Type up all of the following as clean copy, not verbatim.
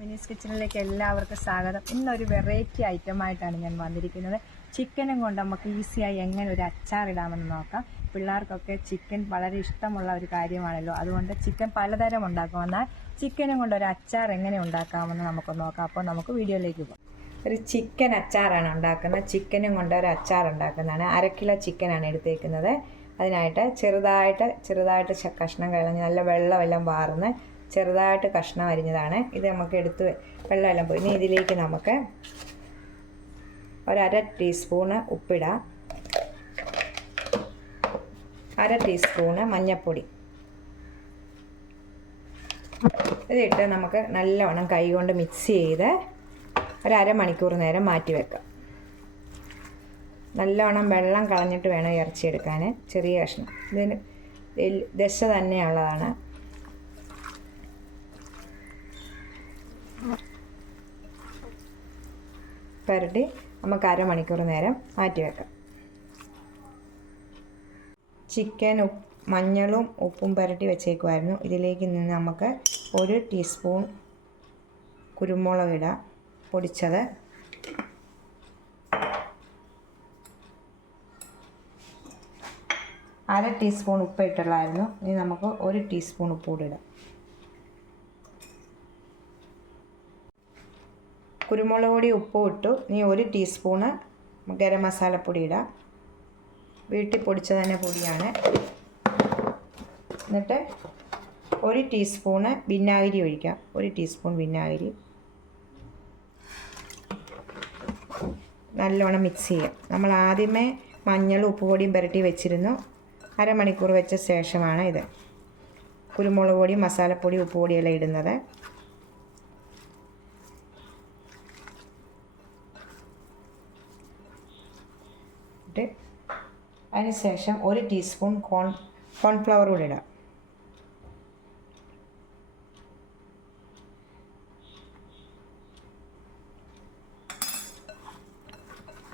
മിനീസ് കിച്ചണിലേക്ക് എല്ലാവർക്കും സ്വാഗതം. ഇന്നൊരു വെറൈറ്റി ഐറ്റമായിട്ടാണ് ഞാൻ വന്നിരിക്കുന്നത്. ചിക്കനും കൊണ്ട് നമുക്ക് ഈസിയായി എങ്ങനെ ഒരു അച്ചാർ ഇടാമെന്ന് നോക്കാം. പിള്ളേർക്കൊക്കെ ചിക്കൻ വളരെ ഇഷ്ടമുള്ള ഒരു കാര്യമാണല്ലോ, അതുകൊണ്ട് ചിക്കൻ പലതരം ഉണ്ടാക്കുമെന്നാൽ ചിക്കനും കൊണ്ട് ഒരു അച്ചാർ എങ്ങനെ ഉണ്ടാക്കാമെന്ന് നമുക്ക് നോക്കാം. അപ്പോൾ നമുക്ക് വീഡിയോയിലേക്ക് പോകാം. ഒരു ചിക്കൻ അച്ചാറാണ് ഉണ്ടാക്കുന്നത്. ചിക്കനും കൊണ്ട് ഒരു അച്ചാർ ഉണ്ടാക്കുന്നതാണ്. 1/2 കിലോ ചിക്കനാണ് എടുത്തേക്കുന്നത്. അതിനായിട്ട് ചെറുതായിട്ട് കഷ്ണം കളഞ്ഞ് നല്ല വെള്ളമെല്ലാം വാർന്ന് ചെറുതായിട്ട് കഷ്ണം അരിഞ്ഞതാണ്. ഇത് നമുക്ക് എടുത്ത് വെള്ളമെല്ലാം പോയി. ഇനി ഇതിലേക്ക് നമുക്ക് 1/2 ടീസ്പൂണ് ഉപ്പിടാം, 1/2 ടീസ്പൂണ് മഞ്ഞൾപ്പൊടി. ഇതിട്ട് നമുക്ക് നല്ലവണ്ണം കൈ കൊണ്ട് മിക്സ് ചെയ്ത് ഒരു അരമണിക്കൂർ നേരം മാറ്റി വെക്കാം. നല്ലവണ്ണം വെള്ളം കളഞ്ഞിട്ട് വേണം ഇറച്ചി എടുക്കാൻ. ചെറിയ കഷ്ണം ഇതിന് ദശ തന്നെയുള്ളതാണ്. പുരട്ടി നമുക്ക് അരമണിക്കൂർ നേരം മാറ്റി വെക്കാം. ചിക്കൻ മഞ്ഞളും ഉപ്പും പുരട്ടി വെച്ചേക്കുമായിരുന്നു. ഇതിലേക്ക് നിന്ന് നമുക്ക് 1 ടീസ്പൂൺ കുരുമുളക് ഇടാം, പൊടിച്ചത്. അര ടീസ്പൂൺ ഉപ്പ് ഇട്ടുള്ളായിരുന്നു. ഇനി നമുക്ക് 1 ടീസ്പൂൺ ഉപ്പ് കൂടി ഇടാം. കുരുമുളക് പൊടി ഉപ്പും ഇട്ടു. ഇനി 1 ടീസ്പൂണ് ഗരം മസാലപ്പൊടി ഇടാം. വീട്ടിൽ പൊടിച്ച തന്നെ പൊടിയാണ്. എന്നിട്ട് 1 ടീസ്പൂണ് വിനാഗിരി ഒഴിക്കാം. 1 ടീസ്പൂൺ വിനാഗിരി നല്ലോണം മിക്സ് ചെയ്യാം. നമ്മൾ ആദ്യമേ മഞ്ഞളും ഉപ്പുപൊടിയും പുരട്ടി വെച്ചിരുന്നു. അരമണിക്കൂർ വെച്ച ശേഷമാണ് ഇത് കുരുമുളക് പൊടി, മസാലപ്പൊടി, ഉപ്പുപൊടിയെല്ലാം ഇടുന്നത്. അതിനുശേഷം 1 ടീസ്പൂൺ കോൺഫ്ലവർ കൂടി ഇടാം.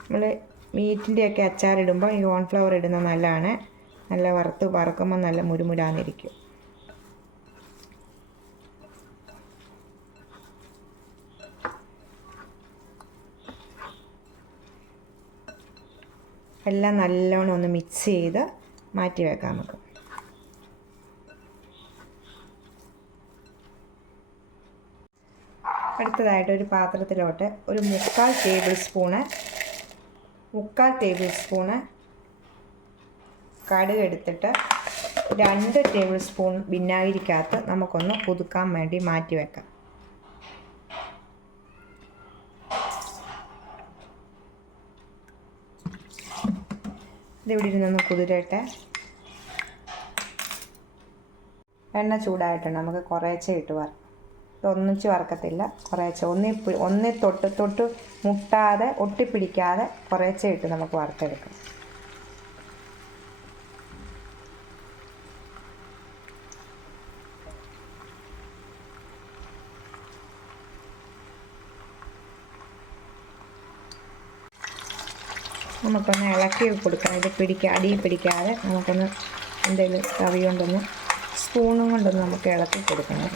നമ്മൾ മീറ്റിൻ്റെയൊക്കെ അച്ചാറിടുമ്പോൾ ഈ കോൺഫ്ലവർ ഇടുന്നത് നല്ലതാണ്. നല്ല വറക്കുമ്പോൾ നല്ല മുരുമുരാന്നിരിക്കും. എല്ലാം നല്ലോണം ഒന്ന് മിക്സ് ചെയ്ത് മാറ്റി വെക്കാം നമുക്ക്. അടുത്തതായിട്ട് ഒരു പാത്രത്തിലോട്ട് ഒരു 3/4 ടേബിൾ സ്പൂണ് കടുക് എടുത്തിട്ട് 2 ടേബിൾ സ്പൂൺ വിനാഗിരിക്കകത്ത് നമുക്കൊന്ന് കുതുക്കാൻ വേണ്ടി മാറ്റി വെക്കാം. ഇതിവിടെ ഇരുന്നൊന്ന് കുതിരട്ടെ. എണ്ണ ചൂടായിട്ടുണ്ട്. നമുക്ക് കുറേശ്ശെ ഇട്ട് വറക്കാം. ഇതൊന്നിച്ച് വറക്കത്തില്ല, കുറേശ്ശെ ഒന്നി തൊട്ട് മുട്ടാതെ ഒട്ടിപ്പിടിക്കാതെ കുറേശ്ശെ ഇട്ട് നമുക്ക് വറുത്തെടുക്കാം. നമുക്കൊന്ന് ഇളക്കി കൊടുക്കണം. ഇത് അടിയിൽ പിടിക്കാതെ നമുക്കൊന്ന് എന്തെങ്കിലും തവി കൊണ്ടൊന്ന് സ്പൂണും കൊണ്ടൊന്ന് നമുക്ക് ഇളക്കി കൊടുക്കണം.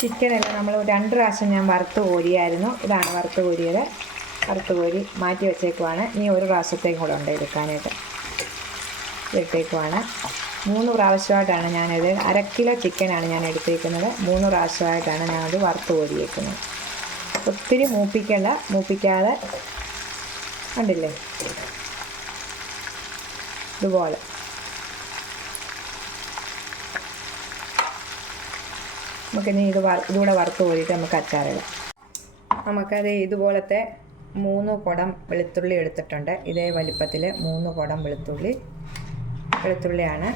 ചിക്കനെല്ലാം നമ്മൾ 2 പ്രാവശ്യം ഞാൻ വറുത്ത് കോരിയായിരുന്നു. ഇതാണ് വറുത്ത് കോരിയത്. വറുത്ത് കോരി മാറ്റി വെച്ചേക്കുവാണ്. ഇനി 1 പ്രാവശ്യത്തേക്കും കൂടെ ഉണ്ട് എടുക്കാനായിട്ട്. എടുത്തേക്കുവാണ്. 3 പ്രാവശ്യമായിട്ടാണ് ഞാനത് 1/2 കിലോ ചിക്കനാണ് ഞാൻ എടുത്തേക്കുന്നത്. 3 പ്രാവശ്യമായിട്ടാണ് ഞാനത് വറുത്ത് കോരിയേക്കുന്നത്. ഒത്തിരി മൂപ്പിക്കാതെ കണ്ടില്ലേ, ഇതുപോലെ. നമുക്കിനി ഇതുകൂടെ വറുത്ത് കോരിയിട്ട് നമുക്ക് അച്ചാറിടാം. നമുക്കത് ഇതുപോലത്തെ 3 കുടം വെളുത്തുള്ളി എടുത്തിട്ടുണ്ട്. ഇതേ വലിപ്പത്തിൽ 3 കുടം വെളുത്തുള്ളിയാണ്.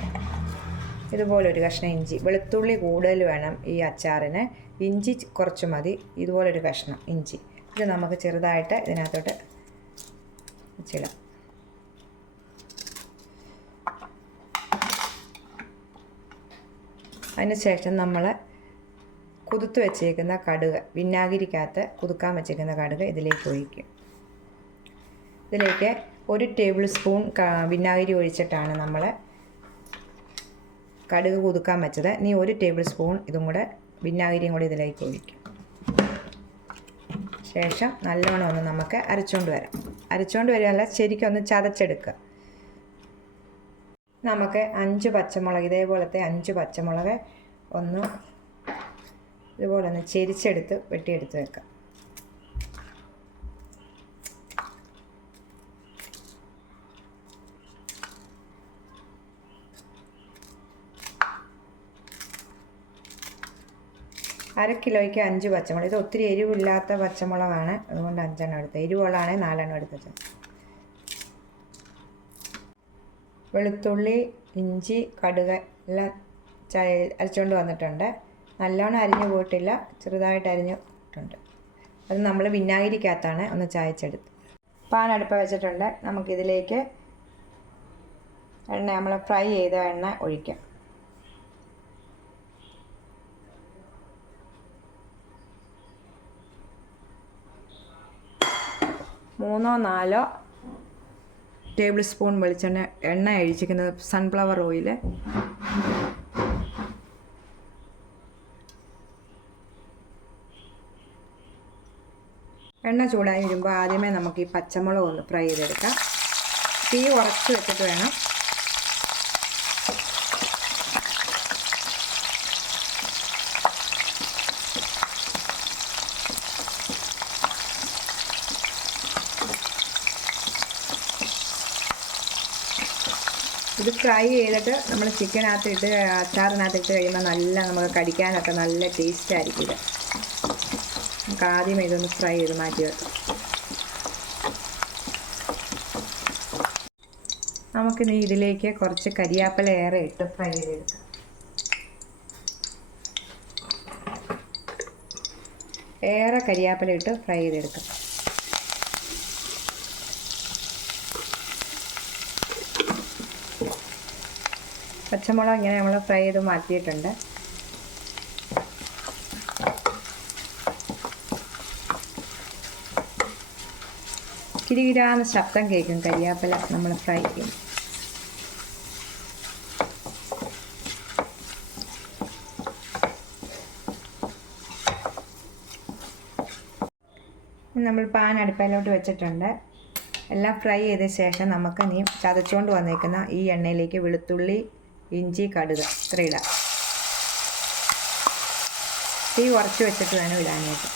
ഇതുപോലൊരു കഷ്ണം ഇഞ്ചി. വെളുത്തുള്ളി കൂടുതൽ വേണം ഈ അച്ചാറിന്, ഇഞ്ചി കുറച്ച് മതി. ഇതുപോലൊരു കഷ്ണം ഇഞ്ചി. ഇത് നമുക്ക് ചെറുതായിട്ട് ഇതിനകത്തോട്ട് വെച്ചിടാം. അതിന് ശേഷം നമ്മൾ കുതിർത്ത് വെച്ചേക്കുന്ന കടുക്, വിനാഗിരിക്കകത്ത് കുതുക്കാൻ വെച്ചേക്കുന്ന കടുക് ഇതിലേക്ക് ഒഴിക്കും. ഇതിലേക്ക് 1 ടേബിൾ സ്പൂൺ വിനാഗിരി ഒഴിച്ചിട്ടാണ് നമ്മൾ കടുക് കുതുക്കാൻ വെച്ചത്. ഇനി 1 ടേബിൾ സ്പൂൺ ഇതും കൂടെ വിനാഗിരിയും കൂടി ഇതിലേക്ക് ഒഴിക്കും. ശേഷം നല്ലോണം ഒന്ന് നമുക്ക് അരച്ചുകൊണ്ട് വരാമല്ല, ശരിക്കും ഒന്ന് ചതച്ചെടുക്കുക. നമുക്ക് 5 പച്ചമുളക്, ഇതേപോലത്തെ 5 പച്ചമുളക് ഒന്ന് ഇതുപോലെ ഒന്ന് ചെരിച്ചെടുത്ത് വെട്ടിയെടുത്ത് വെക്കാം. അര കിലോയ്ക്ക് 5 പച്ചമുളക്. ഇത് ഒത്തിരി എരിവില്ലാത്ത പച്ചമുളകാണ്, അതുകൊണ്ട് 5 എണ്ണം എടുത്തത്. എരിവുള്ളതാണെങ്കിൽ 4 എണ്ണം എടുത്തത്. വെളുത്തുള്ളി, ഇഞ്ചി, കടുക് എല്ലാം അരച്ചുകൊണ്ട് വന്നിട്ടുണ്ട്. നല്ലോണം അരിഞ്ഞു പോയിട്ടില്ല, ചെറുതായിട്ട് അരിഞ്ഞിട്ടുണ്ട്. അത് നമ്മൾ വിനാഗിരിക്കകത്താണ് ഒന്ന് ചായച്ചെടുത്ത്. പാൻ അടുപ്പ് വെച്ചിട്ടുണ്ട്. നമുക്കിതിലേക്ക് നമ്മൾ ഫ്രൈ ചെയ്ത എണ്ണ ഒഴിക്കാം. മൂന്നോ 4 ടേബിൾ സ്പൂൺ എണ്ണ ഒഴിച്ചിരിക്കുന്നത് സൺഫ്ലവർ ഓയിൽ. എണ്ണ ചൂടായി വരുമ്പോൾ ആദ്യമേ നമുക്ക് ഈ പച്ചമുളക് ഒന്ന് ഫ്രൈ ചെയ്തെടുക്കാം. തീ ഉറച്ച് വെച്ചിട്ട് വേണം. ഇത് ഫ്രൈ ചെയ്തിട്ട് നമ്മൾ ചിക്കനകത്തിട്ട് അച്ചാറിനകത്തിട്ട് കഴിയുമ്പോൾ നല്ല നമുക്ക് കടിക്കാനൊക്കെ നല്ല ടേസ്റ്റ് ആയിരിക്കും. ഇത് നമുക്ക് ആദ്യം ഇതൊന്ന് ഫ്രൈ ചെയ്ത് മാറ്റി വെക്കാം. നമുക്കിനി ഇതിലേക്ക് കുറച്ച് കരിയാപ്പില ഏറെ ഇട്ട് ഫ്രൈ ചെയ്തെടുക്കാം. ഏറെ കരിയാപ്പില ഇട്ട് ഫ്രൈ ചെയ്തെടുക്കാം. പച്ചമുളക് ഇങ്ങനെ നമ്മൾ ഫ്രൈ ചെയ്ത് മാറ്റിയിട്ടുണ്ട്. കിരികിരാന്ന് ശബ്ദം കേൾക്കും കരിയാപ്പില നമ്മൾ ഫ്രൈ ചെയ്യും. നമ്മൾ പാൻ അടുപ്പിലോട്ട് വെച്ചിട്ടുണ്ട്. എല്ലാം ഫ്രൈ ചെയ്ത ശേഷം നമുക്ക് ഇനി ചതച്ചുകൊണ്ട് വന്നേക്കുന്ന ഈ എണ്ണയിലേക്ക് വെളുത്തുള്ളി, ഇഞ്ചി, കടുക് ഇത്ര ഇടാം. തീ കുറച്ച് വെച്ചിട്ട് വേണം ഇടാനായിട്ട്.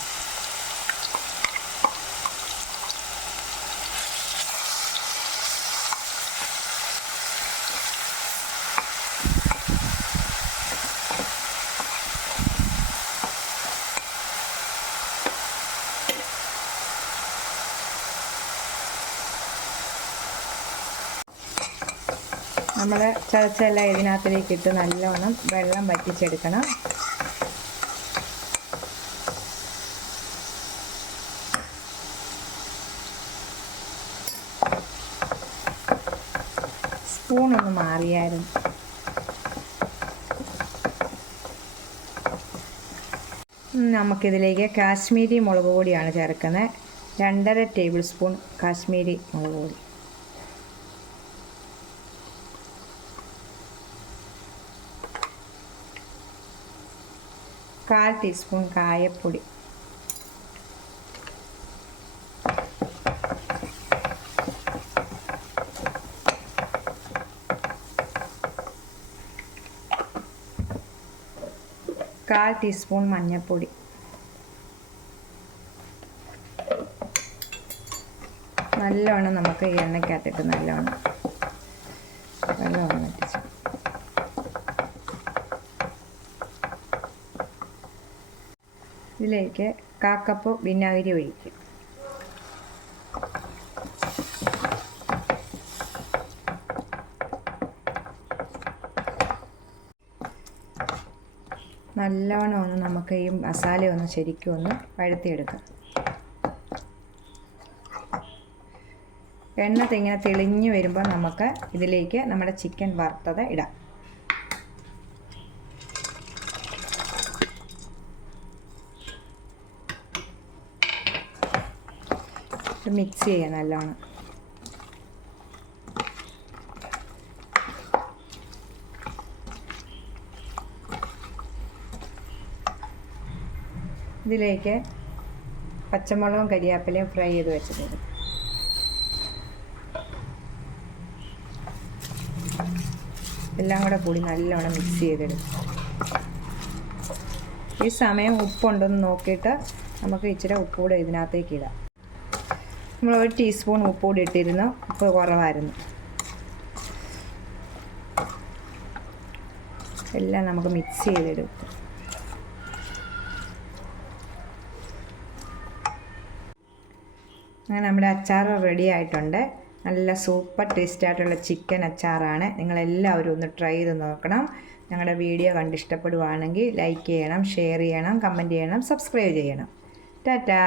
നമ്മൾ ചതച്ചെല്ലാം ഇതിനകത്തിലേക്ക് ഇട്ട് നല്ലോണം വെള്ളം വറ്റിച്ചെടുക്കണം. സ്പൂണൊന്ന് മാറിയായിരുന്നു. നമുക്കിതിലേക്ക് കാശ്മീരി മുളക് പൊടിയാണ് ചേർക്കുന്നത്. 2.5 ടേബിൾ സ്പൂൺ കാശ്മീരി മുളക് പൊടി. കാൽ ടീസ്പൂൺ കായപ്പൊടി. കാൽ ടീസ്പൂൺ മഞ്ഞൾപ്പൊടി. നല്ലോണം നമുക്ക് ഈ എണ്ണയ്ക്കകത്തിട്ട് നല്ലോണം വറ്റിച്ച് ഇതിലേക്ക് 1/4 കപ്പ് വിനാഗിരി ഒഴിക്കും. നല്ലോണം ഒന്ന് നമുക്ക് ഈ മസാല ഒന്ന് ശരിക്കും ഒന്ന് വഴറ്റിയെടുക്കാം. എണ്ണ ഇങ്ങനെ തെളിഞ്ഞ് വരുമ്പോൾ നമുക്ക് ഇതിലേക്ക് നമ്മുടെ ചിക്കൻ വറുത്തത് ഇടാം. മിക്സ് ചെയ്യാം നല്ലോണം. ഇതിലേക്ക് പച്ചമുളകും കരിയാപ്പിലയും ഫ്രൈ ചെയ്ത് വെച്ചിട്ടുണ്ട്. എല്ലാം കൂടെ കൂടി നല്ലോണം മിക്സ് ചെയ്തെടുക്കും. ഈ സമയം ഉപ്പുണ്ടെന്ന് നോക്കിയിട്ട് നമുക്ക് ഇച്ചിരി ഉപ്പ് കൂടെ ഇതിനകത്തേക്ക് ഇടാം. നമ്മൾ 1 ടീസ്പൂൺ ഉപ്പ് കൂടി ഇട്ടിരുന്നു, ഉപ്പ് കുറവായിരുന്നു. എല്ലാം നമുക്ക് മിക്സ് ചെയ്തെടുക്കും. അങ്ങനെ നമ്മുടെ അച്ചാർ റെഡി ആയിട്ടുണ്ട്. നല്ല സൂപ്പർ ടേസ്റ്റ് ആയിട്ടുള്ള ചിക്കൻ അച്ചാറാണ്. നിങ്ങളെല്ലാവരും ഒന്ന് ട്രൈ ചെയ്ത് നോക്കണം. ഞങ്ങളുടെ വീഡിയോ കണ്ടിഷ്ടപ്പെടുവാണെങ്കിൽ ലൈക്ക് ചെയ്യണം, ഷെയർ ചെയ്യണം, കമൻറ്റ് ചെയ്യണം, സബ്സ്ക്രൈബ് ചെയ്യണം. ടാറ്റാ.